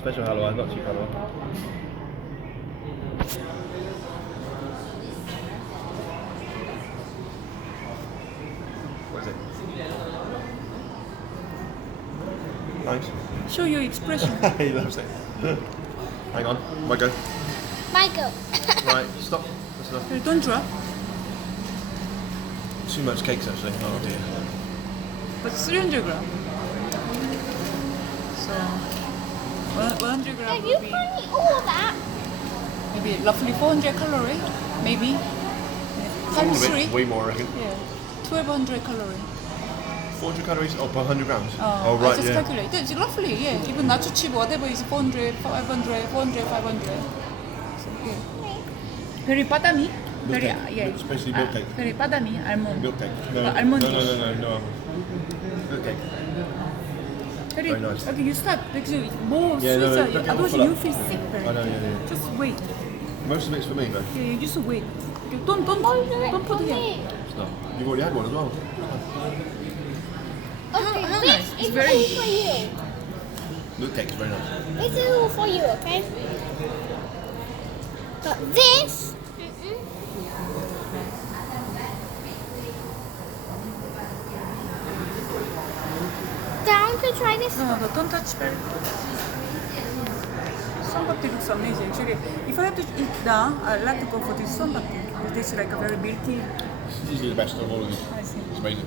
Special halwa, not cheap halwa. What is it? Nice. Show your expression. He loves it. Hang on, my go. Michael. Right, stop. That's enough. Don't drop. Too much cakes actually. Oh dear. But 300 gram. So 100 gram Have you will be can't eat all of that. maybe roughly 400 calorie. Maybe. Times All of 3. it, way more I reckon. Yeah. 1200 calorie. 400 calories per 100 grams? I right, just yeah. calculate. It's roughly, yeah. Even nacho chip, whatever is 400, 500, 400, 500. So, yeah. Very badami. Milk Very, cake. yeah. It's basically milk cake. Very badami, almond. Milk cake. No, almond. No. Milk cake. Very nice. Okay, you start because more Yeah, sweets. don't get all Otherwise, full you up. feel sick. Very. I know, yeah. Just wait. Most of it's for me though. Yeah, you just wait. Don't put it here. It's not. You've already had one as well. Okay, how this nice. It's is very- all for you. Milk cake's very nice. This is all for you, okay? But this. Down to try this. No, don't touch very. Soan papti looks amazing. Actually, if I have to eat now, I'd like to go for this soan papti. This is like a very milky. It's easily the best of all of these. I see. It's amazing.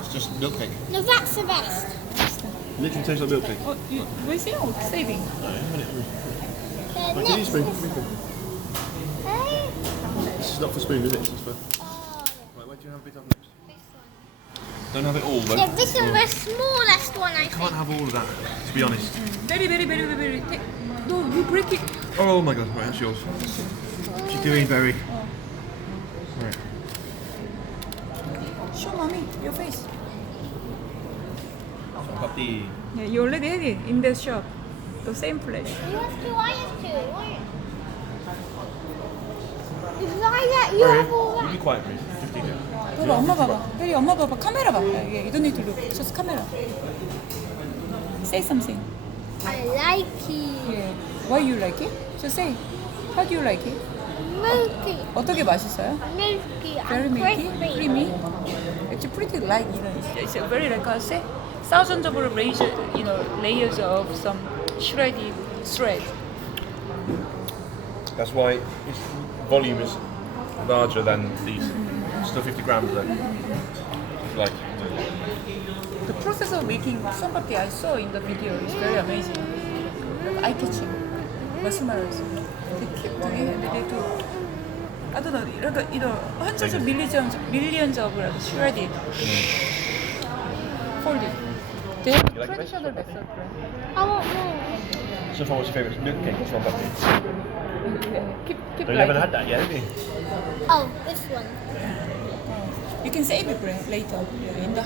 It's just milk cake. No, that's the best. Literally tastes like milk cake. Oh, you wasting or saving? The Like, next. spoon. Hey. This is not for spoon, is it? This is for... Oh, Right, where do you have a bit of next? this one. Don't have it all though. Yeah, this is the smallest one, I You can't think. have all of that, to be honest. Very. No, you break it. Oh my god, right, that's yours. What you doing, Berry? Right. Show mommy your face. Puppy. Yeah, you already had it in the shop, the same place. You have to, I have to. Why? Why that? You have all You be that. quiet, please. 15 minutes. 봐봐, 엄마 봐봐. 혜리 엄마 봐봐. 카메라 봐. Yeah, you don't need to look. Just camera. Say something. I like it. Yeah. Why you like it? Just say. How do you like it? Milky. 어떻게 맛있어요? Milky Very and milky, crispy. creamy. It's pretty light, it's a very like I say, thousands of layers of some shredded thread. That's why its volume is larger than these. Still 50 grams though. It's like, The process of making soan papti I saw in the video is very amazing. Like eye-catching, mesmerizing. They keep doing it. They do. I don't know, like hundreds of millions of like, shredded, folded. They have You like this? traditional method. Right? I want more. so far what's your favourite? Milk cake or soan papti? Keep You like haven't it. had that yet, have you? Oh, this one. You can save it later in the